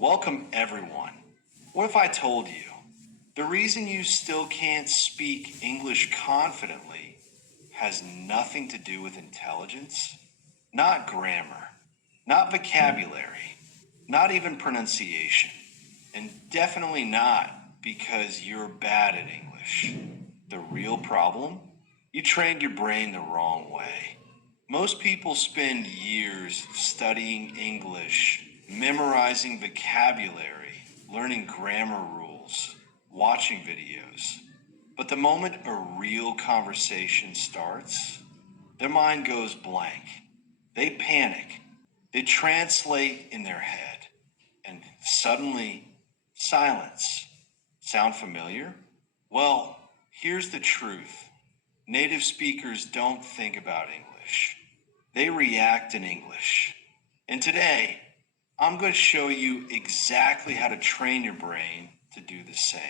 Welcome, everyone. What if I told you the reason you still can't speak English confidently has nothing to do with intelligence? Not grammar, not vocabulary, not even pronunciation, and definitely not because you're bad at English. The real problem? You trained your brain the wrong way. Most people spend years studying English, memorizing vocabulary, learning grammar rules, watching videos. But the moment a real conversation starts, their mind goes blank. They panic. They translate in their head. And suddenly, silence. Sound familiar? Well, here's the truth. Native speakers don't think about English. They react in English. And today, I'm going to show you exactly how to train your brain to do the same.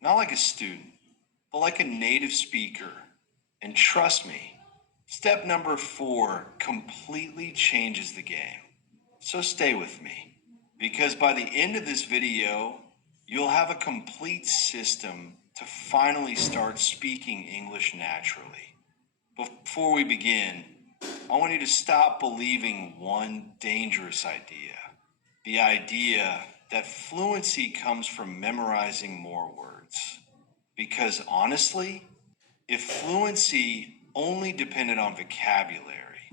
Not like a student, but like a native speaker. And trust me, step number 4 completely changes the game. So stay with me, because by the end of this video, you'll have a complete system to finally start speaking English naturally. Before we begin, I want you to stop believing one dangerous idea. The idea that fluency comes from memorizing more words. Because honestly, if fluency only depended on vocabulary,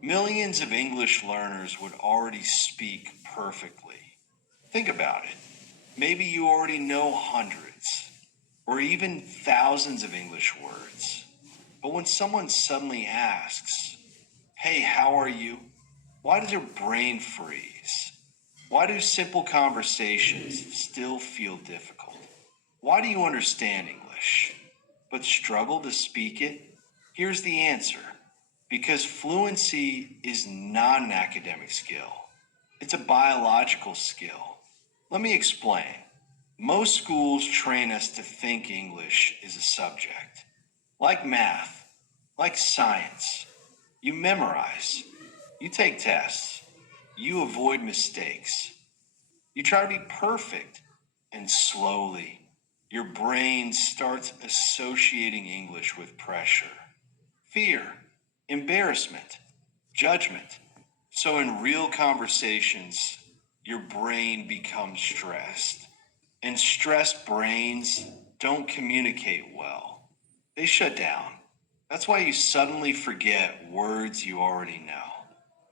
millions of English learners would already speak perfectly. Think about it. Maybe you already know hundreds or even thousands of English words. But when someone suddenly asks, "Hey, how are you?" why does your brain freeze? Why do simple conversations still feel difficult? Why do you understand English, but struggle to speak it? Here's the answer. Because fluency is not an academic skill. It's a biological skill. Let me explain. Most schools train us to think English is a subject. Like math, like science. You memorize. You take tests. You avoid mistakes. You try to be perfect. And slowly, your brain starts associating English with pressure, fear, embarrassment, judgment. So in real conversations, your brain becomes stressed. And stressed brains don't communicate well. They shut down. That's why you suddenly forget words you already know.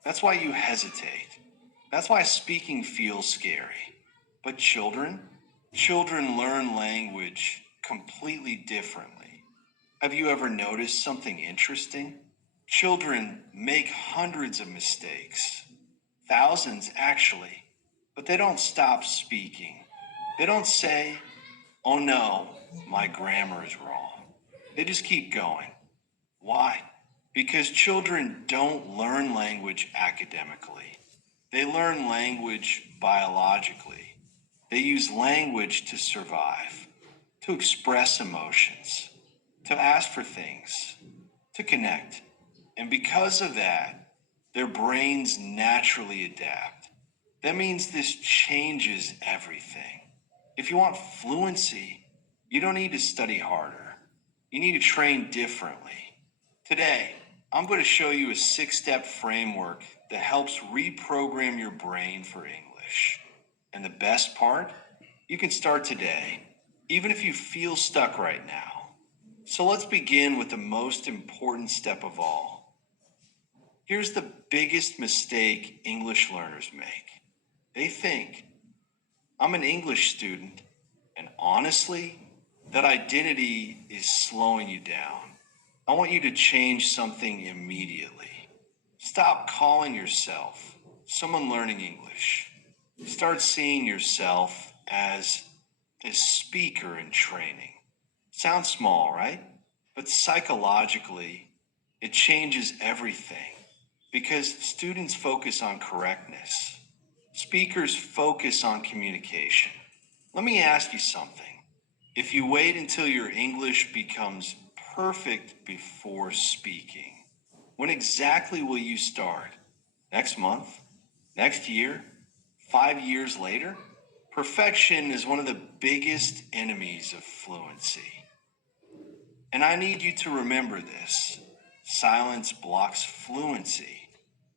That's why you hesitate. That's why speaking feels scary. But children learn language completely differently. Have you ever noticed something interesting? Children make hundreds of mistakes, thousands actually, but they don't stop speaking. They don't say, "Oh no, my grammar is wrong." They just keep going. Why? Because children don't learn language academically. They learn language biologically. They use language to survive, to express emotions, to ask for things, to connect. And because of that, their brains naturally adapt. That means this changes everything. If you want fluency, you don't need to study harder. You need to train differently. Today, I'm going to show you a 6-step framework that helps reprogram your brain for English. And the best part? You can start today, even if you feel stuck right now. So let's begin with the most important step of all. Here's the biggest mistake English learners make. They think, "I'm an English student," and honestly, that identity is slowing you down. I want you to change something immediately. Stop calling yourself someone learning English. Start seeing yourself as a speaker in training. Sounds small, right? But psychologically, it changes everything because students focus on correctness. Speakers focus on communication. Let me ask you something. If you wait until your English becomes perfect before speaking, when exactly will you start? Next month? Next year? 5 years later, perfection is one of the biggest enemies of fluency. And I need you to remember this. Silence blocks fluency.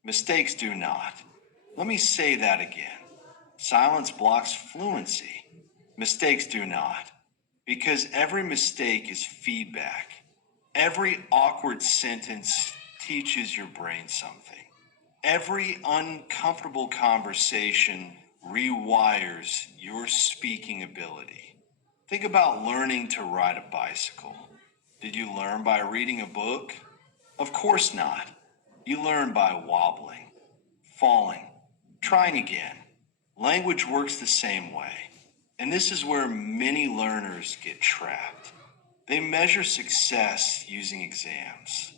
Mistakes do not. Let me say that again. Silence blocks fluency. Mistakes do not. Because every mistake is feedback. Every awkward sentence teaches your brain something. Every uncomfortable conversation rewires your speaking ability. Think about learning to ride a bicycle. Did you learn by reading a book? Of course not. You learn by wobbling, falling, trying again. Language works the same way. And this is where many learners get trapped. They measure success using exams,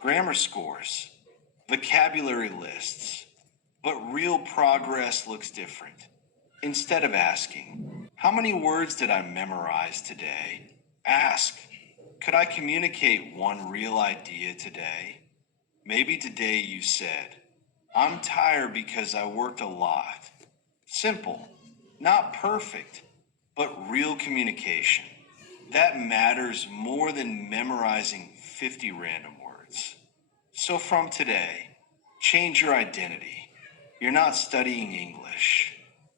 grammar scores, vocabulary lists. But real progress looks different. Instead of asking, how many words did I memorize today? Ask, could I communicate one real idea today? Maybe today you said, I'm tired because I worked a lot. Simple, not perfect, but real communication. That matters more than memorizing 50 random words. So from today, change your identity. You're not studying English.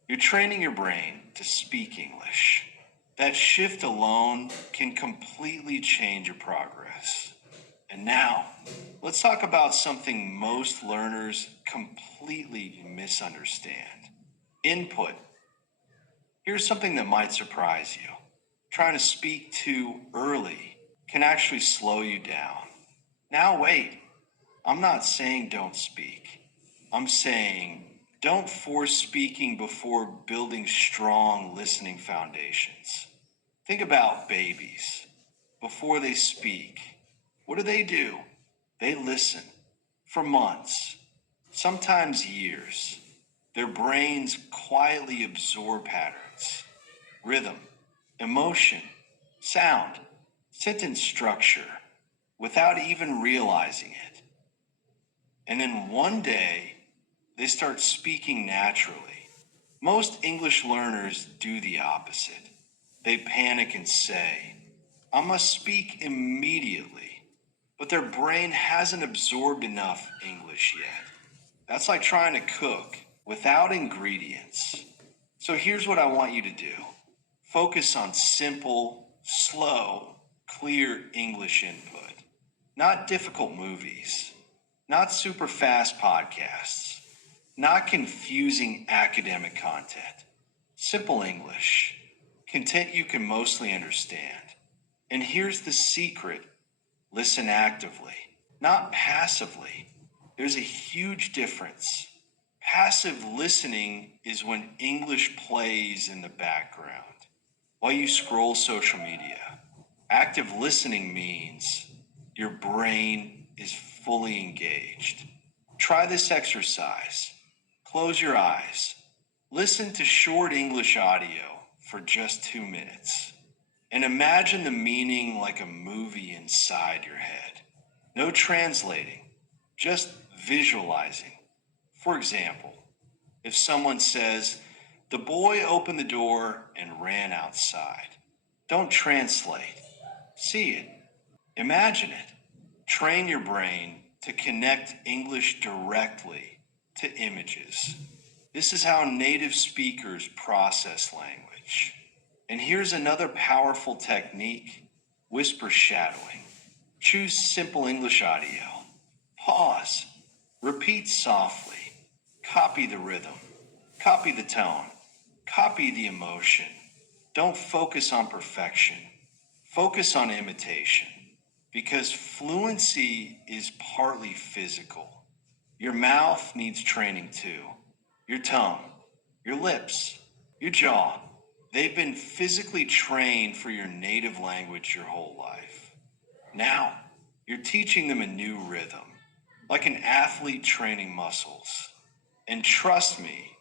You're training your brain to speak English. That shift alone can completely change your progress. And now, let's talk about something most learners completely misunderstand. Input. Here's something that might surprise you. Trying to speak too early can actually slow you down. Now wait, I'm not saying don't speak. I'm saying don't force speaking before building strong listening foundations. Think about babies. Before they speak, what do? They listen for months, sometimes years. Their brains quietly absorb patterns, rhythm, emotion, sound, sentence structure, without even realizing it. And then one day, they start speaking naturally. Most English learners do the opposite. They panic and say, I must speak immediately, but their brain hasn't absorbed enough English yet. That's like trying to cook without ingredients. So here's what I want you to do. Focus on simple, slow, clear English input. Not difficult movies. Not super fast podcasts. Not confusing academic content. Simple English. Content you can mostly understand. And here's the secret. Listen actively, not passively. There's a huge difference. Passive listening is when English plays in the background while you scroll social media. Active listening means your brain is fully engaged. Try this exercise. Close your eyes. Listen to short English audio for just 2 minutes. And imagine the meaning like a movie inside your head. No translating, just visualizing. For example, if someone says, the boy opened the door and ran outside. Don't translate. See it. Imagine it. Train your brain to connect English directly to images. This is how native speakers process language. And here's another powerful technique, whisper shadowing. Choose simple English audio. Pause. Repeat softly. Copy the rhythm. Copy the tone. Copy the emotion. Don't focus on perfection. Focus on imitation. Because fluency is partly physical. Your mouth needs training too. Your tongue, your lips, your jaw. They've been physically trained for your native language your whole life. Now, you're teaching them a new rhythm, like an athlete training muscles. And trust me,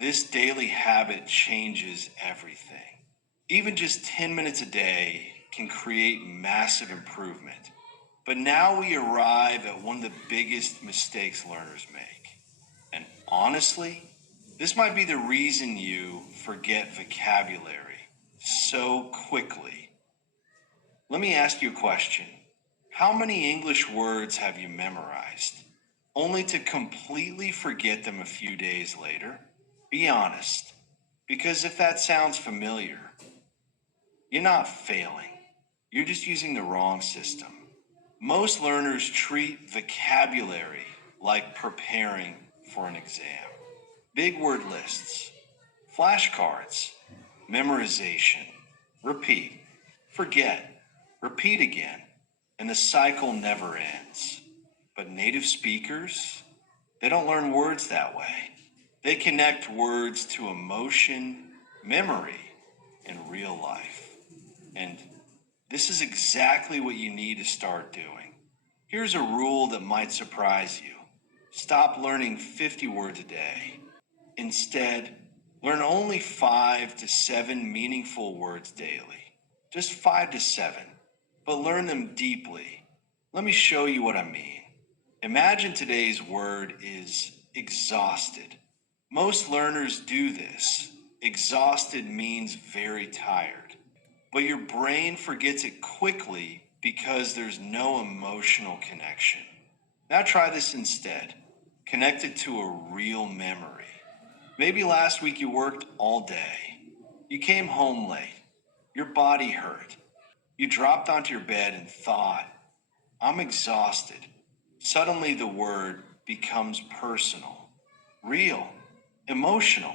this daily habit changes everything. Even just 10 minutes a day can create massive improvement. But now we arrive at one of the biggest mistakes learners make. And honestly, This might be the reason you forget vocabulary so quickly. Let me ask you a question. How many English words have you memorized, only to completely forget them a few days later? Be honest, because if that sounds familiar, you're not failing. You're just using the wrong system. Most learners treat vocabulary like preparing for an exam. Big word lists, flashcards, memorization, repeat, forget, repeat again, and the cycle never ends. But native speakers, they don't learn words that way. They connect words to emotion, memory, and real life. And this is exactly what you need to start doing. Here's a rule that might surprise you. Stop learning 50 words a day. Instead, learn only 5 to 7 meaningful words daily. Just 5 to 7, but learn them deeply. Let me show you what I mean. Imagine today's word is exhausted. Most learners do this. Exhausted means very tired. But your brain forgets it quickly because there's no emotional connection. Now try this instead. Connect it to a real memory. Maybe last week you worked all day. You came home late. Your body hurt. You dropped onto your bed and thought, I'm exhausted. Suddenly the word becomes personal, real, emotional,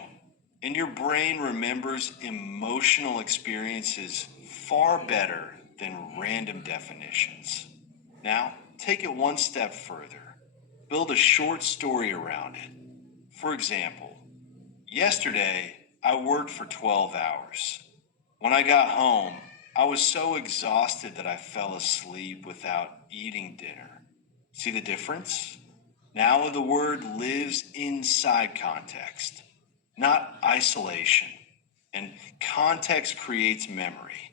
and your brain remembers emotional experiences far better than random definitions. Now, take it one step further. Build a short story around it. For example, yesterday I worked for 12 hours. When I got home, I was so exhausted that I fell asleep without eating dinner. See the difference? Now the word lives inside context, not isolation. And context creates memory.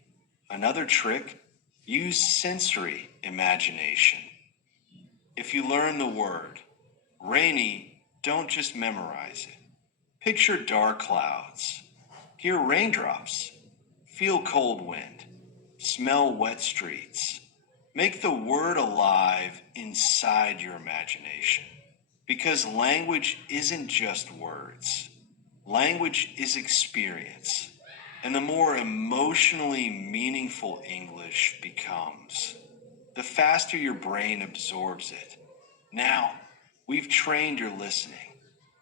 Another trick, use sensory imagination. If you learn the word rainy, don't just memorize it. Picture dark clouds, hear raindrops, feel cold wind, smell wet streets. Make the word alive inside your imagination. Because language isn't just words, language is experience. And the more emotionally meaningful English becomes, the faster your brain absorbs it. Now, we've trained your listening,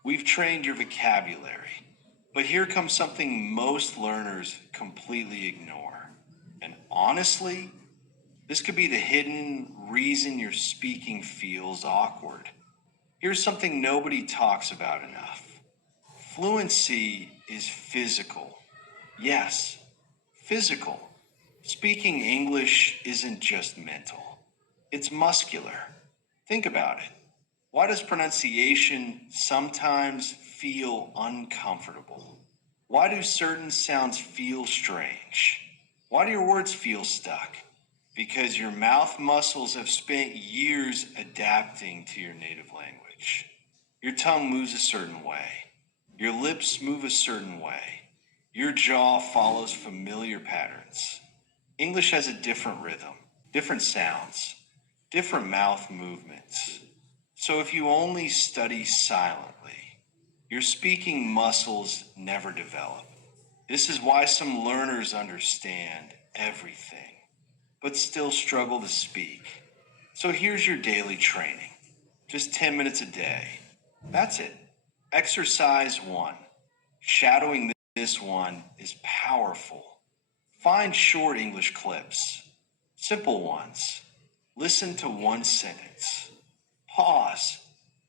we've trained your vocabulary. But here comes something most learners completely ignore. And honestly, this could be the hidden reason your speaking feels awkward. Here's something nobody talks about enough. Fluency is physical. Yes, physical. Speaking English isn't just mental, it's muscular. Think about it. Why does pronunciation sometimes feel uncomfortable? Why do certain sounds feel strange? Why do your words feel stuck? Because your mouth muscles have spent years adapting to your native language. Your tongue moves a certain way. Your lips move a certain way. Your jaw follows familiar patterns. English has a different rhythm, different sounds, different mouth movements. So if you only study silently, your speaking muscles never develop. This is why some learners understand everything, but still struggle to speak. So here's your daily training. Just 10 minutes a day. That's it. Exercise 1. Shadowing this one is powerful. Find short English clips, simple ones. Listen to one sentence. Pause.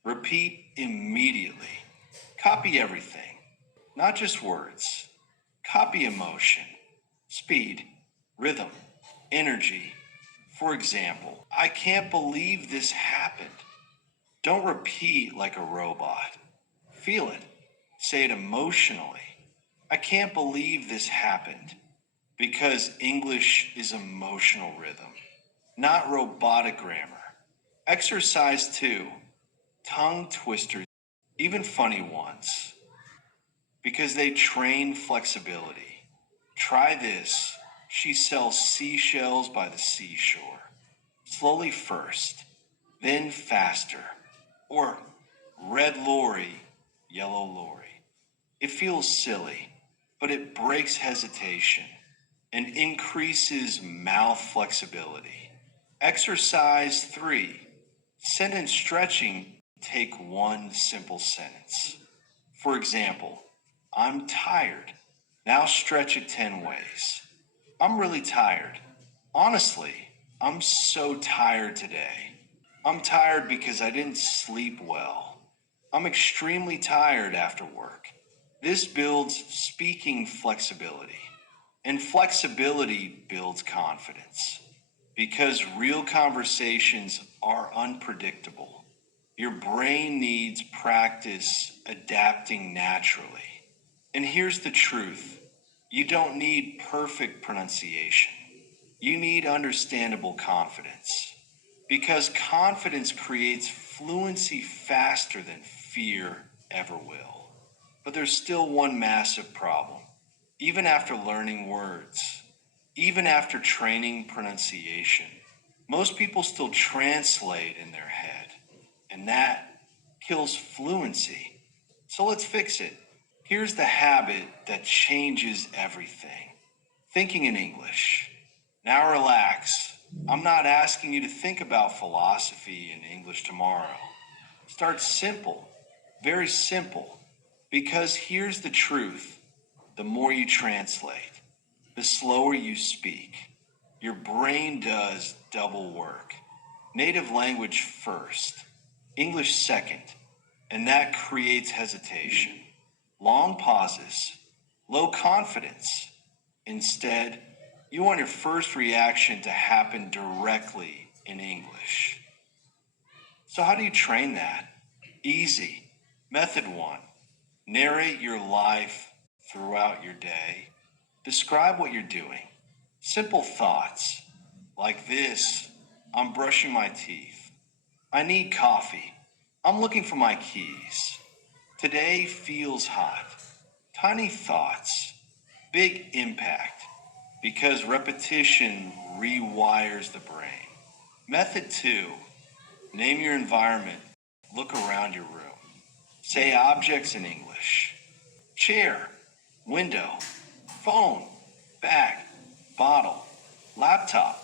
Repeat immediately. Copy everything, not just words. Copy emotion, speed, rhythm, energy. For example, I can't believe this happened. Don't repeat like a robot. Feel it. Say it emotionally. I can't believe this happened. Because English is emotional rhythm, not robotic grammar. Exercise 2. Tongue twisters, even funny ones. because they train flexibility. Try this. She sells seashells by the seashore. Slowly first, then faster. Or red lorry, yellow lorry. It feels silly, but it breaks hesitation and increases mouth flexibility. Exercise 3. Sentence stretching. Take one simple sentence. For example, I'm tired. Now stretch it 10 ways. I'm really tired. Honestly, I'm so tired today. I'm tired because I didn't sleep well. I'm extremely tired after work. This builds speaking flexibility, and flexibility builds confidence. Because real conversations are unpredictable, your brain needs practice adapting naturally. And here's the truth: you don't need perfect pronunciation, you need understandable confidence. Because confidence creates fluency faster than fear ever will. But there's still one massive problem. Even after learning words, even after training pronunciation, most people still translate in their head, and that kills fluency. So let's fix it. Here's the habit that changes everything: thinking in English. Now relax. I'm not asking you to think about philosophy in English tomorrow. Start simple, very simple. Because here's the truth: the more you translate, the slower you speak. Your brain does double work. Native language first, English second, and that creates hesitation, long pauses, low confidence. Instead, you want your first reaction to happen directly in English. So, how do you train that? Easy. Method 1: narrate your life throughout your day. Describe what you're doing. Simple thoughts like this: I'm brushing my teeth. I need coffee. I'm looking for my keys. Today feels hot. Tiny thoughts, big impact, because repetition rewires the brain. Method 2: name your environment. Look around your room. Say objects in English: chair, window, phone, bag, bottle, laptop.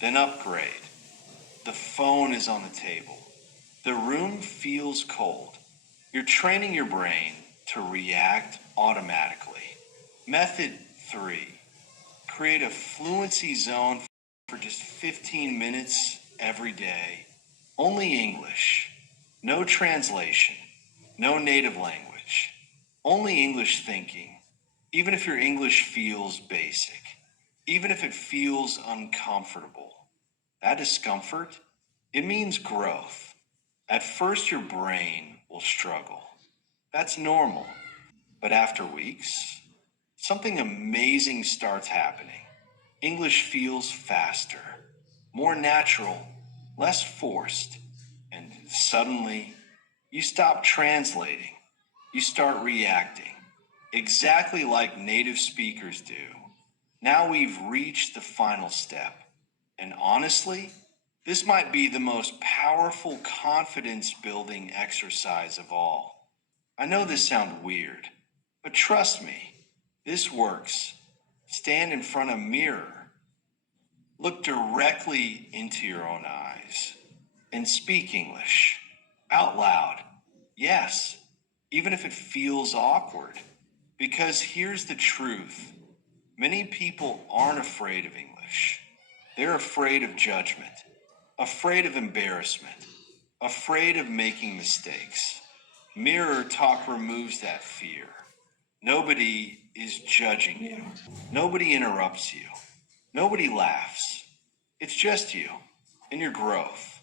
Then upgrade. The phone is on the table. The room feels cold. You're training your brain to react automatically. Method 3: create a fluency zone for just 15 minutes every day. Only English. No translation. No native language. Only English thinking. Even if your English feels basic. Even if it feels uncomfortable. That discomfort, it means growth. At first, your brain will struggle. That's normal. But after weeks, something amazing starts happening. English feels faster, more natural, less forced. And suddenly, you stop translating. You start reacting, exactly like native speakers do. Now we've reached the final step. And honestly, this might be the most powerful confidence building exercise of all. I know this sounds weird, but trust me, this works. Stand in front of a mirror, look directly into your own eyes, and speak English out loud. Yes, even if it feels awkward. Because here's the truth: many people aren't afraid of English. They're afraid of judgment, afraid of embarrassment, afraid of making mistakes. Mirror talk removes that fear. Nobody is judging you. Nobody interrupts you. Nobody laughs. It's just you and your growth.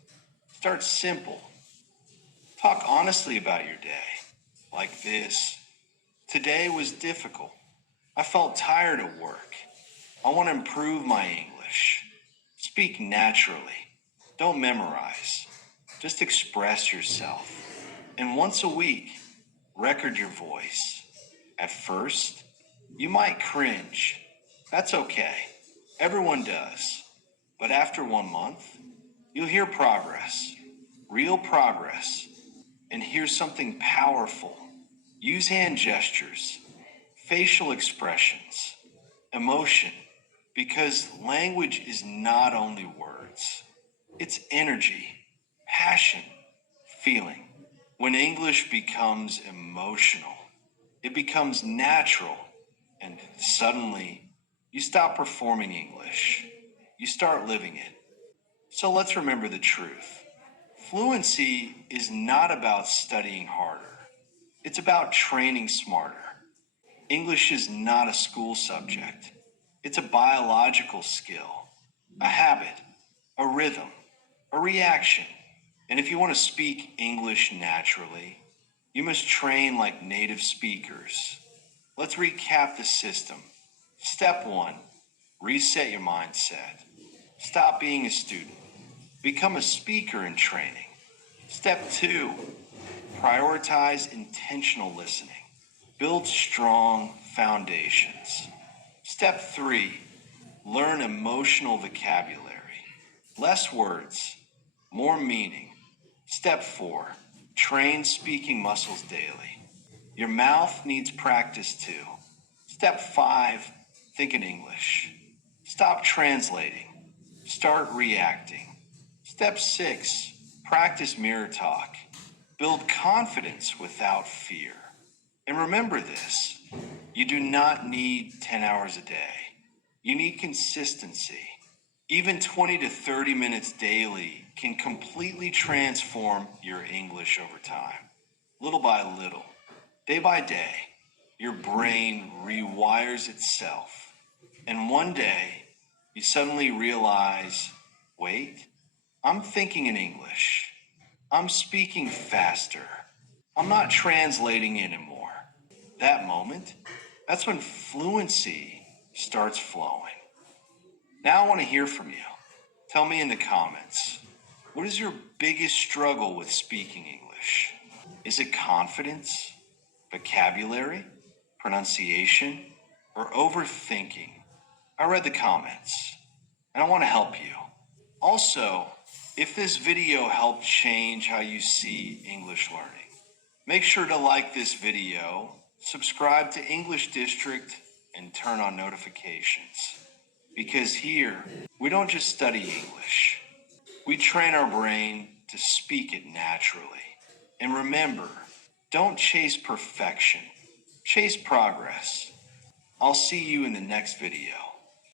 Start simple. Talk honestly about your day. Like this: today was difficult. I felt tired at work. I want to improve my English. Speak naturally. Don't memorize. Just express yourself. And once a week, record your voice. At first, you might cringe. That's okay. Everyone does. But after 1 month, you'll hear progress, real progress. And here's something powerful. Use hand gestures, facial expressions, emotion, because language is not only words, it's energy, passion, feeling. When English becomes emotional, it becomes natural, and suddenly you stop performing English. You start living it. So let's remember the truth. Fluency is not about studying harder, it's about training smarter. English is not a school subject, it's a biological skill, a habit, a rhythm, a reaction. And if you want to speak English naturally, you must train like native speakers. Let's recap the system. Step one, reset your mindset. Stop being a student. Become a speaker in training. Step two, prioritize intentional listening. Build strong foundations. Step three, learn emotional vocabulary. Less words, more meaning. Step four, train speaking muscles daily. Your mouth needs practice too. Step five, think in English. Stop translating. Start reacting. Step six, practice mirror talk. Build confidence without fear. And remember this, you do not need 10 hours a day. You need consistency. Even 20 to 30 minutes daily can completely transform your English over time. Little by little, day by day, your brain rewires itself. And one day, you suddenly realize, wait, I'm thinking in English. I'm speaking faster. I'm not translating anymore. That moment, that's when fluency starts flowing. Now I want to hear from you. Tell me in the comments, what is your biggest struggle with speaking English? Is it confidence, vocabulary, pronunciation, or overthinking? I read the comments, and I want to help you. Also, if this video helped change how you see English learning, make sure to like this video, subscribe to English District, and turn on notifications. Because here, we don't just study English, we train our brain to speak it naturally. And remember, don't chase perfection, chase progress. I'll see you in the next video.